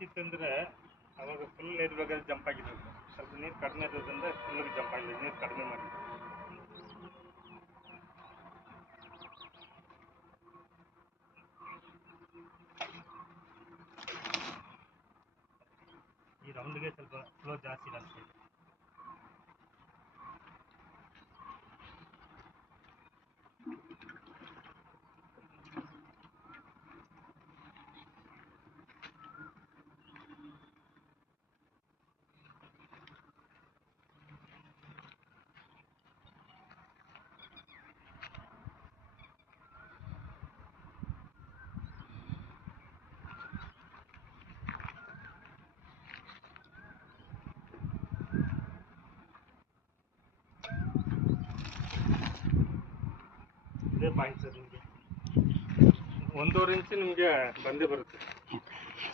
ಹೆಚ್ಚಿತ್ತಂದ್ರೆ ಅವಾಗ ಫುಲ್ ನೀರು ಬೇಕಾದ್ರೆ ಜಂಪ್ ಆಗಿದ್ದು, ಸ್ವಲ್ಪ ನೀರು ಕಡಿಮೆ ಇರೋದ್ರಿಂದ ಫುಲ್ಗೆ ಜಂಪ್ ಆಗಿದೆ, ನೀರು ಕಡಿಮೆ ಮಾಡಿ. ಈ ರೌಂಡ್ಗೆ ಸ್ವಲ್ಪ ಫ್ಲೋ ಜಾಸ್ತಿ ಕಾಣಿಸ್ತಾ ಇದೆ. ಇದೇ ಪಾಯಿಂಟ್ ಸರ್, ನಿಮಗೆ 1.5 ಇಂಚ್ ನಿಮಗೆ ಬಂದೇ ಬರುತ್ತೆ.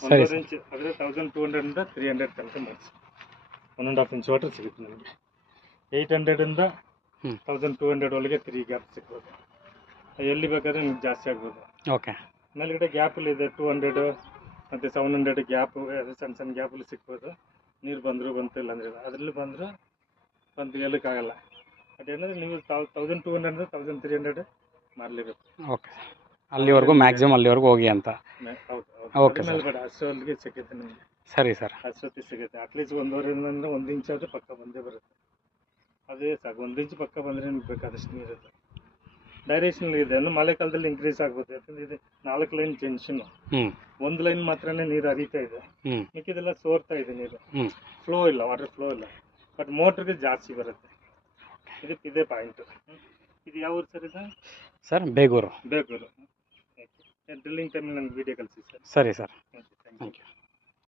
1.5 ಇಂಚ್ ಆದರೆ 1200 300 ತನಕ ಮಾಡಿಸಿ 1.5 ಇಂಚ್ ವಾಟರ್ ಸಿಗುತ್ತೆ ನಿಮಗೆ. 800 1200 ಒಳಗೆ 3 ಗ್ಯಾಪ್ ಸಿಗ್ಬೋದು. ಎಲ್ಲಿ ಬೇಕಾದ್ರೆ ನಿಮ್ಗೆ ಜಾಸ್ತಿ ಆಗ್ಬೋದು. ಓಕೆ, ಮೇಲ್ಗಡೆ ಗ್ಯಾಪಲ್ಲಿ ಇದೆ 200 ಮತ್ತು 700 ಗ್ಯಾಪು, ಸಣ್ಣ ಸಣ್ಣ ಗ್ಯಾಪಲ್ಲಿ ಸಿಗ್ಬೋದು. ನೀರು ಬಂದರೂ ಬಂತು, ಇಲ್ಲಾಂದ್ರೆ ಅದರಲ್ಲಿ ಬಂದರೂ ಬಂದು ಹೇಳೋಕ್ಕಾಗಲ್ಲ. ಅದೇನಂದರೆ ನೀವು 1200 1300 ಮಾಡಲೇಬೇಕು. ಓಕೆ, ಅಲ್ಲಿವರೆಗೂ ಮ್ಯಾಕ್ಸಿಮಮ್ ಅಲ್ಲಿವರೆಗೂ ಹೋಗಿ ಅಂತ. ಹೌದು, ಓಕೆ ಸರ್, ಬೇಡ, ಅಷ್ಟರಲ್ಲಿಗೆ ಸಿಗುತ್ತೆ ನಿಮಗೆ. ಸರಿ ಸರ್, ಅಷ್ಟೊತ್ತಿ ಸಿಗುತ್ತೆ. ಅಟ್ಲೀಸ್ಟ್ 1.5 1 ಇಂಚ್ ಆದರೆ ಪಕ್ಕ ಬಂದೇ ಬರುತ್ತೆ. ಅದೇ ಸಾಕು, 1 ಇಂಚ್ ಪಕ್ಕ ಬಂದರೆ ನಿಮ್ಗೆ ಬೇಕಾದಷ್ಟು ನೀರಿರುತ್ತೆ. ಡೈರೆಕ್ಷನ್ ಇದೆ, ಇನ್ನು ಮಳೆಗಾಲದಲ್ಲಿ ಇನ್ಕ್ರೀಸ್ ಆಗ್ಬೋದು. ಯಾಕಂದರೆ ಇದು 4 ಲೈನ್ ಜಂಕ್ಷನ್ನು, 1 ಲೈನ್ ಮಾತ್ರನೇ ನೀರು ಹರಿತಾ ಇದೆ, ಮಿಕ್ಕಿದೆಲ್ಲ ಸೋರ್ತಾ ಇದೆ ನೀರು. ಫ್ಲೋ ಇಲ್ಲ, ವಾಟರ್ ಫ್ಲೋ ಇಲ್ಲ, ಬಟ್ ಮೋಟ್ರಿಗೆ ಜಾಸ್ತಿ ಬರುತ್ತೆ. ಇದೇ ಪಾಯಿಂಟು. ಇದು ಯಾವ ಊರು ಸರ್? ಇದು ಸರ್ ಬೇಗೂರು. ಡ್ರಿಲ್ಲಿಂಗ್ ಟೈಮಲ್ಲಿ ನನಗೆ ವೀಡಿಯೋ ಕಳಿಸಿ ಸರ್. ಸರಿ sir, thank you. Thank you.